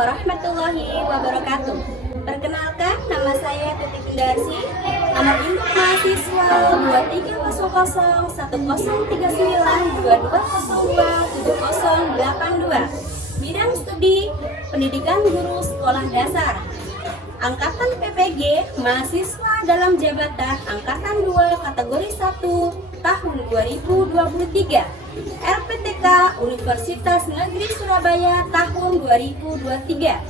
warahmatullahi wabarakatuh. Perkenalkan, nama saya Titik Indarsi, nomor induk mahasiswa 2301103922027082. Bidang studi Pendidikan Guru Sekolah Dasar. Angkatan PPG, mahasiswa dalam jabatan Angkatan 2 kategori 1 tahun 2023. LPTK Universitas Negeri Surabaya tahun 2023.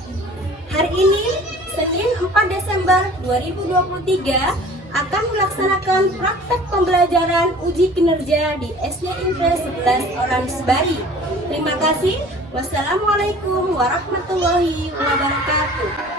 Hari ini, Senin 4 Desember 2023, akan melaksanakan praktek pembelajaran uji kinerja di SD Impres 11 Oransbari. Terima kasih. Wassalamualaikum warahmatullahi wabarakatuh.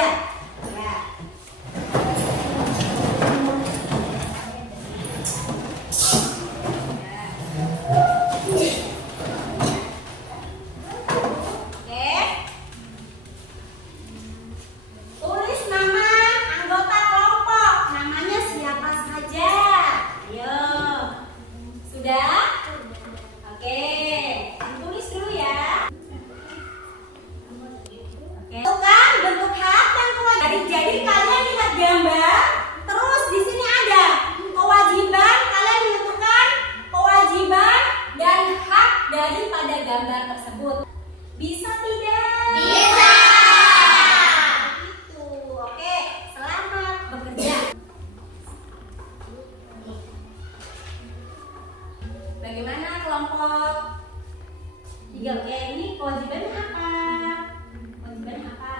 bekerja. Ya. Oke. Tulis nama anggota kelompok. Namanya siapa saja? Ayo. Sudah? Oke. Tulis dulu ya. Tentukan bentuk hak dan kewajiban. Jadi kalian lihat gambar, terus di sini ada kewajiban. Kalian menentukan kewajiban dan hak daripada gambar tersebut. Bisa tidak? Bisa. Itu. Oke, selamat bekerja. Bagaimana kelompok 3? Oke, ini kewajibannya apa? Kewajibannya apa?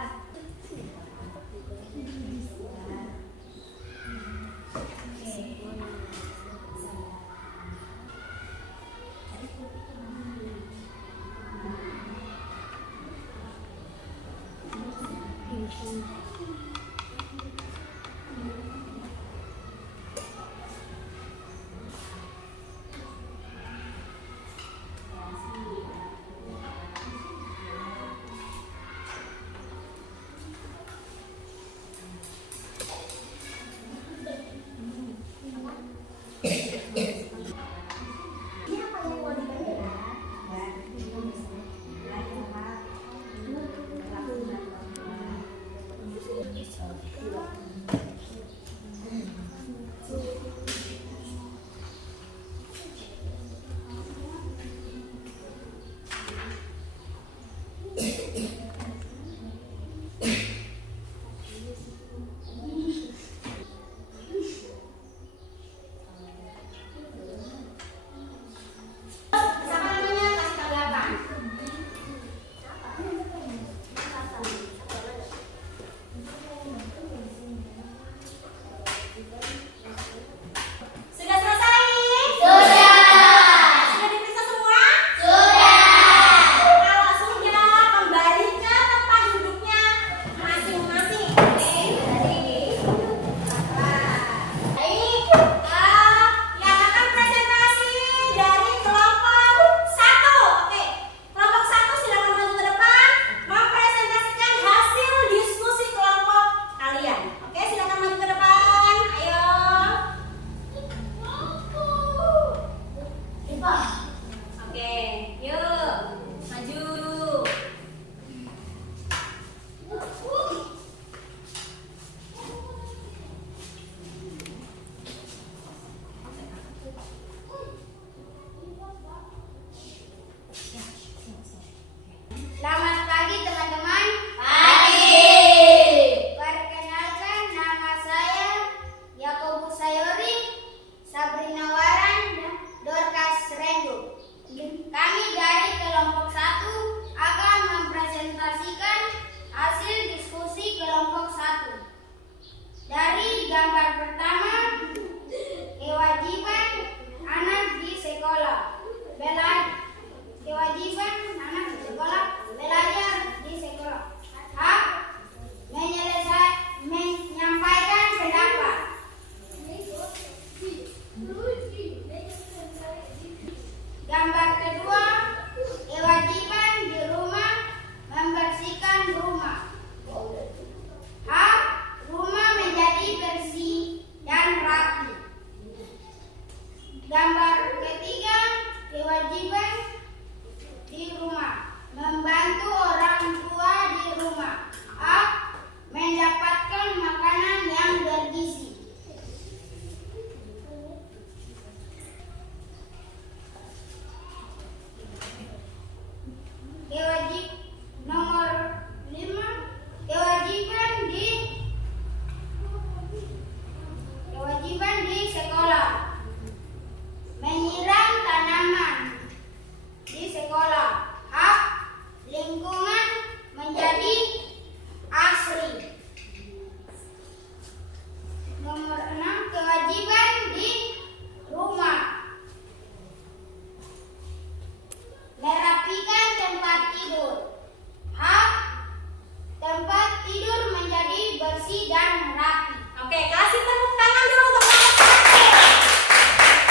Oke, kasih tepuk tangan dulu untuk kelompok 1.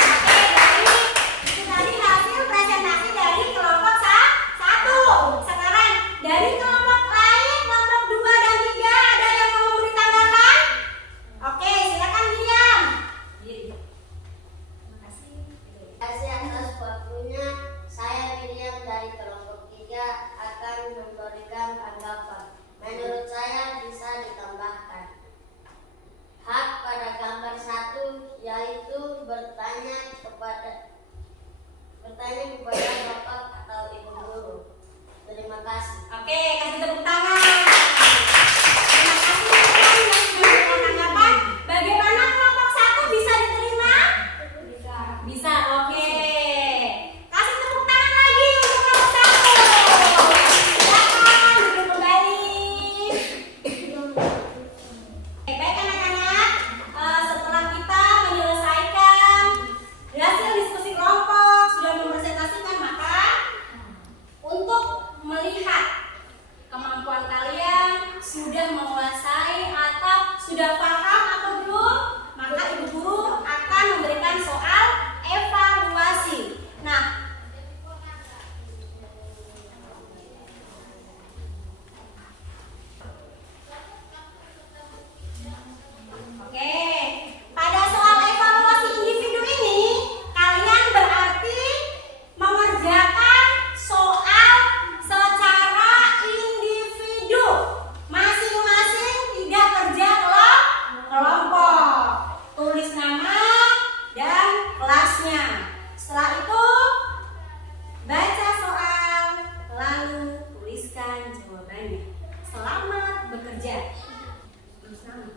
Oke, itu tadi hasil presentasi dari kelompok 1. Sekarang dari kelompok lain, kelompok 2 dan 3, ada yang mau memberi tanggapan? Oke, silakan Miriam. Terima kasih. Terima kasih atas waktunya. Saya Miriam dari kelompok 3 akan memberikan tanggapan. Menurut saya bisa ditambahkan hak pada gambar 1, yaitu bertanya kepada bapak atau ibu guru. Terima kasih. Oke, kasih tepuk tangan. Terima kasih Miriam yang sudah memberikan tanggapan. Bagaimana kelompok 1 bisa diterima? Bisa, oke. Kasih tepuk tangan lagi untuk kelompok 1. Silakan duduk kembali. Baik anak-anak, setelah kita menyelesaikan hasil diskusi kelompok, sudah mempresentasikan, maka untuk melihat kemampuan kalian sudah menguasai atau sudah paham atau belum, maka ibu guru akan memberikan soal evaluasi. Nah, oke, pada soal evaluasi individu ini, kalian berarti mengerjakan soal secara individu, masing-masing tidak kerja kelompok. Tulis nama dan kelasnya. Setelah itu, baca soal, lalu tuliskan jawabannya. Selamat bekerja. Tulis nama.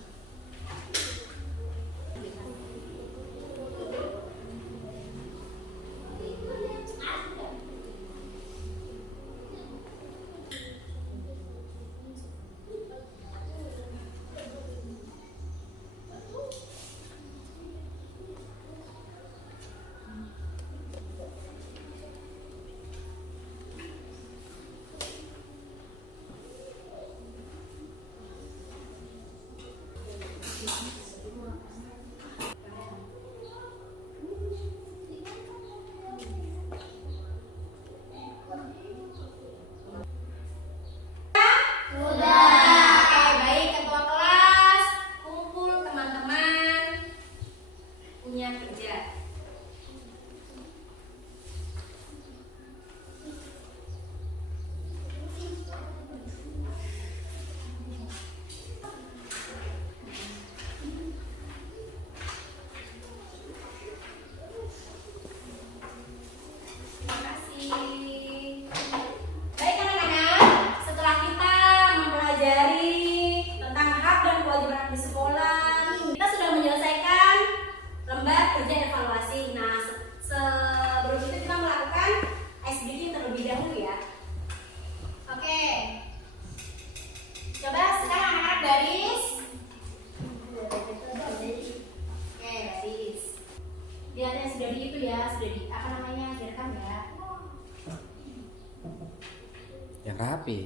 Oke, baik ketua kelas, kumpul teman-teman punya kerja. Terima kasih. Baik anak-anak, setelah kita mempelajari tentang hak dan kewajiban di sekolah, kita sudah menyelesaikan lembar kerja evaluasi. Nah, sebelum itu kita melakukan ice breaking terlebih dahulu ya. Oke, coba sekarang anak-anak baris. Oke, baris. Lihat yang sudah di itu ya, sudah di apa namanya, direkam ya. Yang rapi.